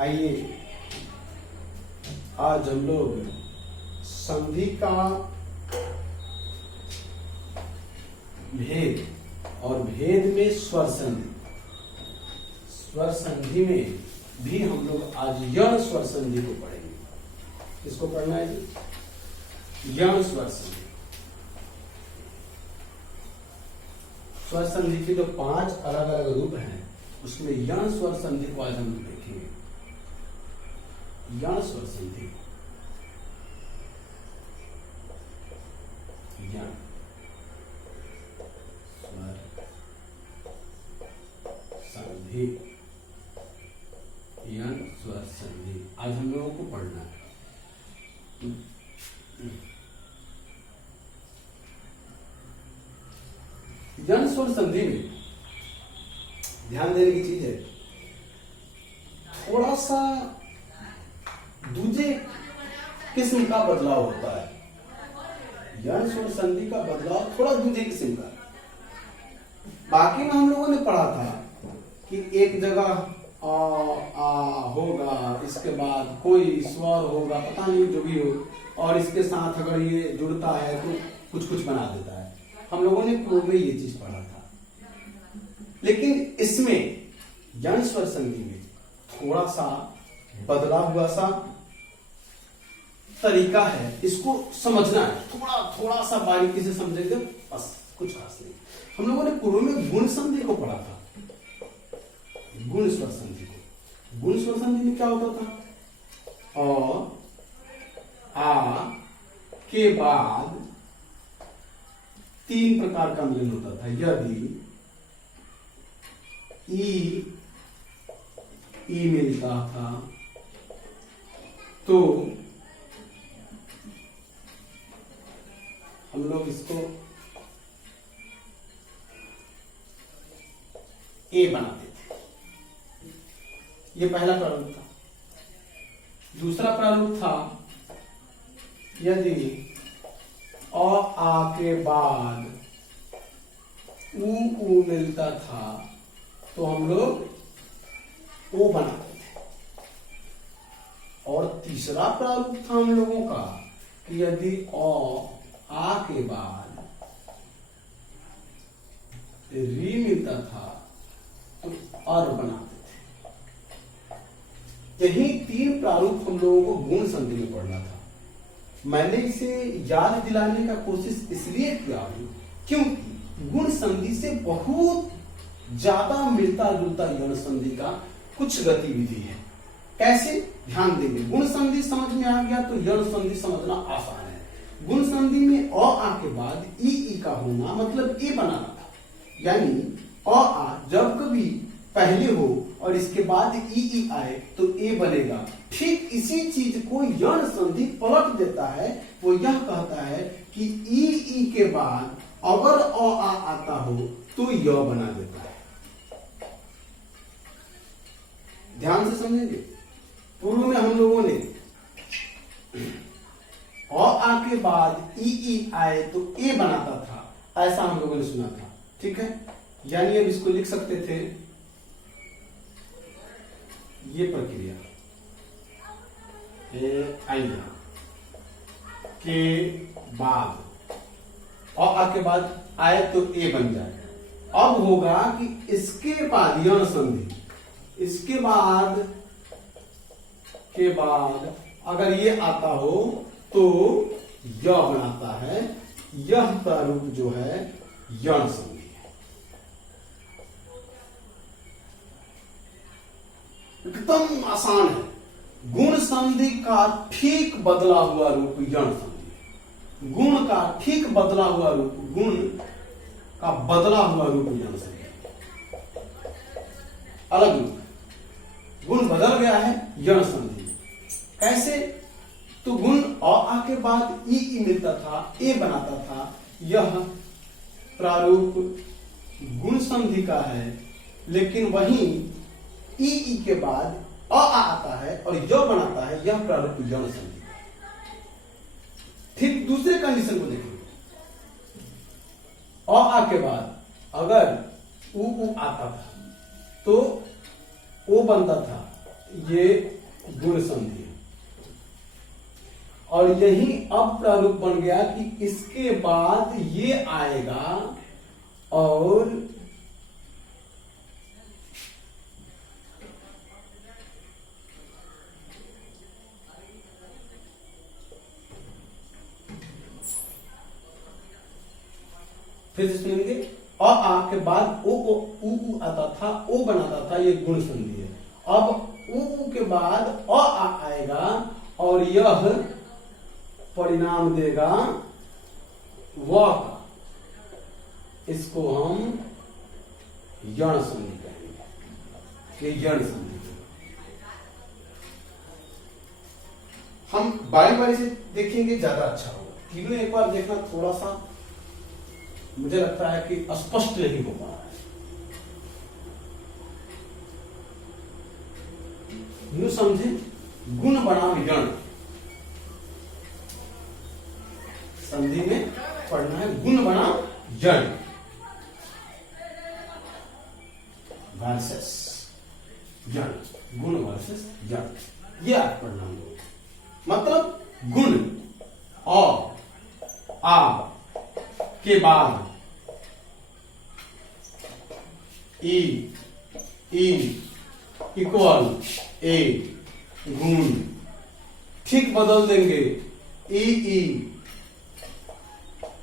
आइए आज हम लोग संधि का भेद और भेद में स्वर संधि में भी हम लोग आज यण स्वर संधि को पढ़ेंगे। किसको पढ़ना है जी? यण स्वर संधि। स्वर संधि के जो 5 अलग अलग रूप हैं उसमें यण स्वर संधि को आज हम लोग देखेंगे। यण स्वर संधि, यण स्वर संधि, यण स्वर संधि आज हम लोगों को पढ़ना है। यण स्वर संधि में ध्यान देने की चीज है, थोड़ा सा दूसरे किस्म का बदलाव होता है। यण स्वर संधि का बदलाव थोड़ा दूसरे किस्म का। बाकी में हम लोगों ने पढ़ा था कि एक जगह आ होगा, इसके बाद कोई स्वर होगा, पता नहीं जो भी हो, और इसके साथ अगर ये जुड़ता है तो कुछ कुछ बना देता है। हम लोगों ने पूर्व में ये चीज पढ़ा था। लेकिन इसमें यण स्वर संधि में थोड़ा सा बदला हुआ सा तरीका है, इसको समझना है। थोड़ा सा बारीकी से समझेंगे बस, कुछ खास नहीं। हम लोगों ने पूर्व में गुण संधि को पढ़ा था, गुण स्वर संधि को। गुण स्वर संधि में क्या होता था? और आ के बाद 3 प्रकार का मिलन होता था। यदि ई मिलता था तो हम लोग इसको ए बनाते थे। ये पहला प्रारूप था। दूसरा प्रारूप था यदि आ के बाद ऊ मिलता था तो हम लोग ओ बनाते थे। और तीसरा प्रारूप था हम लोगों का कि यदि आ के बाद री मिलता था तो अर बनाते थे। यही 3 प्रारूप हम लोगों को गुण संधि में पढ़ना था। मैंने इसे याद दिलाने का कोशिश इसलिए किया क्योंकि गुण संधि से बहुत ज्यादा मिलता जुलता यण संधि का कुछ गतिविधि है। कैसे? ध्यान देंगे। गुण संधि समझ में आ गया तो यण संधि समझना आसान है। गुण संधि में आ के बाद ई का होना मतलब ए बनाना था। यानी आ जब कभी पहले हो और इसके बाद ई आए तो ए बनेगा। ठीक इसी चीज को यण संधि पलट देता है। वो यह कहता है कि ई के बाद अगर आ आता हो तो य बना देता है। ध्यान से समझेंगे। पूर्व में हम लोगों ने आ के बाद ई आए तो ए बनाता था, ऐसा हम लोगों ने सुना था। ठीक है, यानी अब इसको लिख सकते थे ये प्रक्रिया के बाद आ के बाद आए तो ए बन जाए। अब होगा कि इसके बाद यण संधि, इसके बाद अगर ये आता हो तो य बनाता है। यह प्रारूप जो है यण संधि है। एकदम आसान है। गुण संधि का ठीक बदला हुआ रूप यण संधि है। गुण का ठीक बदला हुआ रूप, गुण का बदला हुआ रूप यण संधि है। अलग रूप, गुण बदल गया है यण संधि। कैसे? तो गुण आ के बाद ई मिलता था, ए बनाता था। यह प्रारूप गुण संधि का है। लेकिन वहीं ई के बाद आता है और य बनाता है। यह प्रारूप यण संधि। ठीक दूसरे कंडीशन को देखेंगे। आ के बाद अगर ऊ आता था तो ओ बनता था। ये गुण संधि, और यही अब प्रारूप बन गया कि इसके बाद ये आएगा और फिर से सुनेंगे। अ आ के बाद ओ को उ आता था, ओ बनाता था, ये गुण संधि है। अब उ के बाद अ आ आएगा और यह परिणाम देगा व का, इसको हम यण संधि कहेंगे। ये यण संधि हम बारी बारी से देखेंगे, ज्यादा अच्छा होगा। तीनों एक बार देखना, थोड़ा सा मुझे लगता है कि स्पष्ट नहीं हो पा रहा है। यूं समझे, गुण बनाम यण, संधि में पढ़ना है गुण बनाम यण वर्सेस यण, गुण वर्सेस यण, ये आप पढ़ना होगा। मतलब गुण और आ के बाद ई इक्वल ए गुण, ठीक बदल देंगे। ई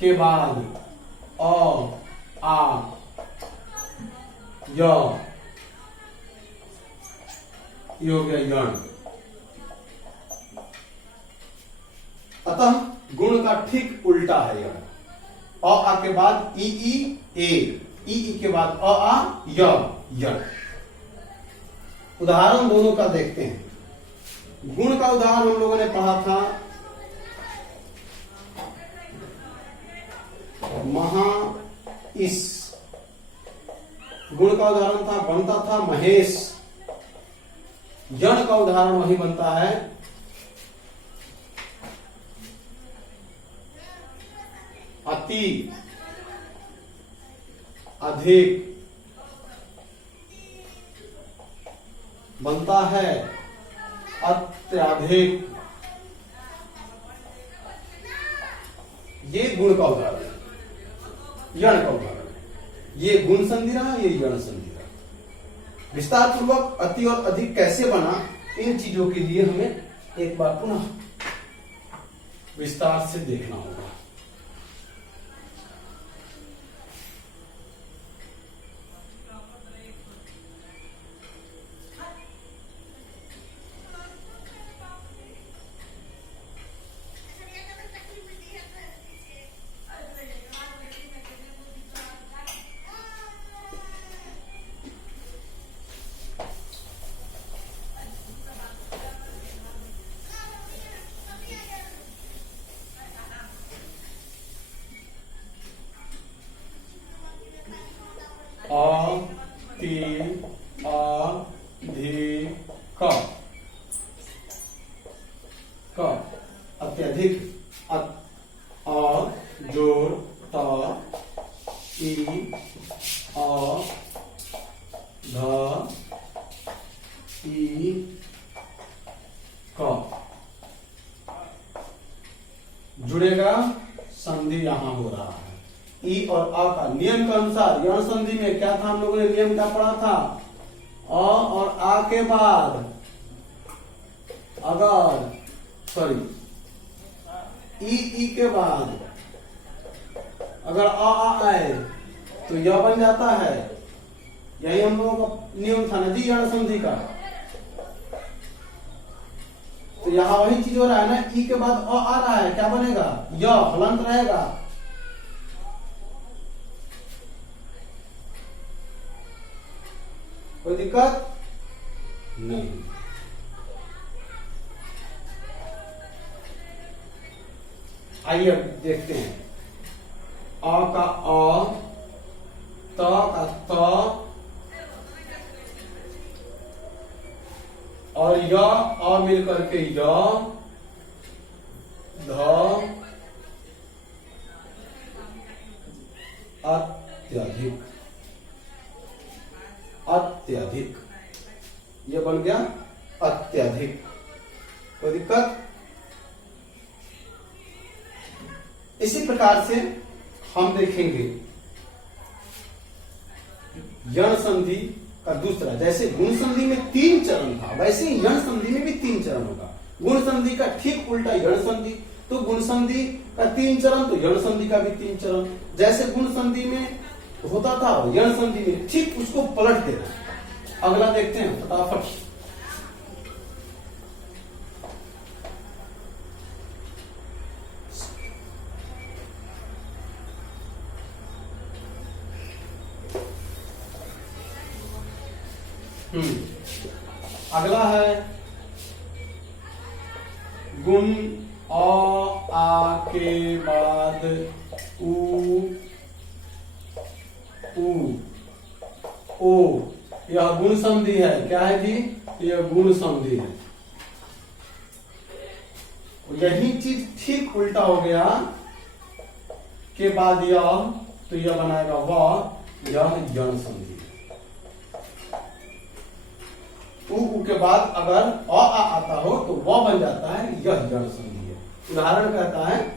के बाद अ आ य, ये हो गया यण। अतः गुण का ठीक उल्टा है यण। अ आ के बाद ई के बाद अ आ य, यण। उदाहरण दोनों का देखते हैं। गुण का उदाहरण हम लोगों ने पढ़ा था, महा इस, गुण का उदाहरण था, बनता था महेश। यण का उदाहरण वही बनता है, अति, अधिक, बनता है अत्यधिक। ये गुण का उदाहरण है, यण का उदाहरण है। ये गुण संधि रहा, ये यण संधि रहा। विस्तार पूर्वक अति और अधिक कैसे बना, इन चीजों के लिए हमें एक बार पुनः विस्तार से देखना होगा। अत्यधिक, अ जोड़ त, ई अ ध ई क, जुड़ेगा, संधि यहां हो रहा है। ई और अ का नियम के अनुसार यण संधि में क्या था, हम लोगों ने नियम क्या पढ़ा था, अ और आ के बाद अगर ई के बाद अगर आ आए तो यह बन जाता है। यही हम लोगों का नियम था ना जी यण संधि का। तो यहां वही चीज हो रहा है ना, ई के बाद आ रहा है, क्या बनेगा, य हलंत रहेगा। कोई दिक्कत नहीं। आइए देखते हैं। अ का अ, त का त, और य अ मिलकर के य, ध, अत्यधिक, अत्यधिक, ये बन गया अत्यधिक। कोई दिक्कत? इसी प्रकार से हम देखेंगे यण संधि का दूसरा। जैसे गुण संधि में 3 चरण था, वैसे ही यण संधि में भी 3 चरण होगा। गुण संधि का ठीक उल्टा यण संधि। तो गुण संधि का 3 चरण, तो यण संधि का भी 3 चरण। जैसे गुण संधि में होता था, यण संधि में ठीक उसको पलट देना। अगला देखते हैं फटाफट। अगला है गुण अ आ के बाद उ ओ। यह गुण संधि है। क्या है जी? यह गुण संधि है। यही चीज ठीक उल्टा हो गया के बाद यह, तो यह बनाएगा वह, यह यण संधि। उ के बाद अगर अ आ आता हो तो वह बन जाता है, यह यण संधि है। उदाहरण कहता है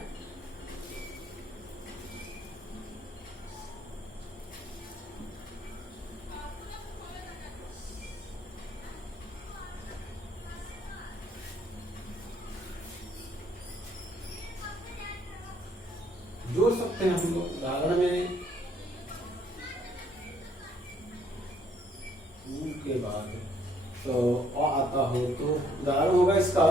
जोड़ सकते हैं हम लोग उदाहरण में। उ के बाद तो अ आता हो तो उदाहरण होगा इसका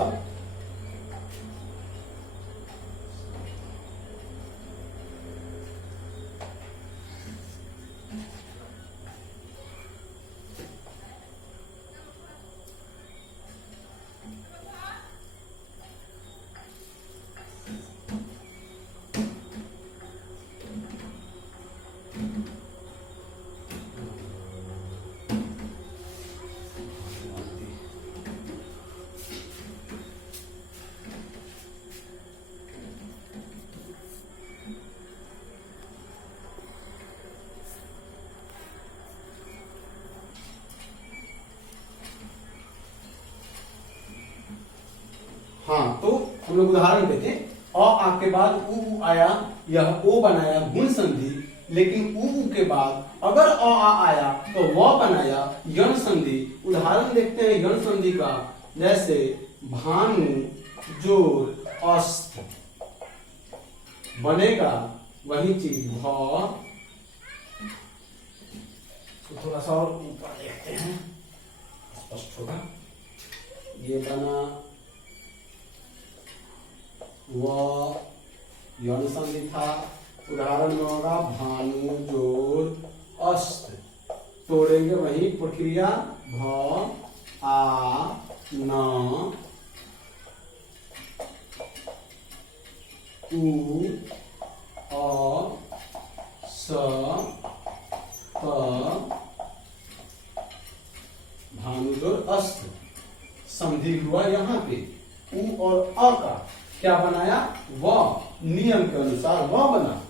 हाँ, तो हम लोग उदाहरण देते हैं। अ आ के बाद उ आया, यह ओ बनाया गुण संधि। लेकिन उ के बाद अगर अ आ आया तो वह बनाया यण संधि। उदाहरण देखते हैं यण संधि का। जैसे भानु जोड़ अस्त बनेगा वही चीज भ। तो थोड़ा सा और ऊपर देखते हैं, स्पष्ट होगा। ये बना वह यौन संधि था। उदाहरण में होगा भानु जोड़ अस्त। तोड़ेंगे वही प्रक्रिया भ आ न उ अ स प। भानु जोड़ अस्त संधि हुआ। यहाँ पे उ और अ का क्या बनाया? वह। नियम के अनुसार वह बना।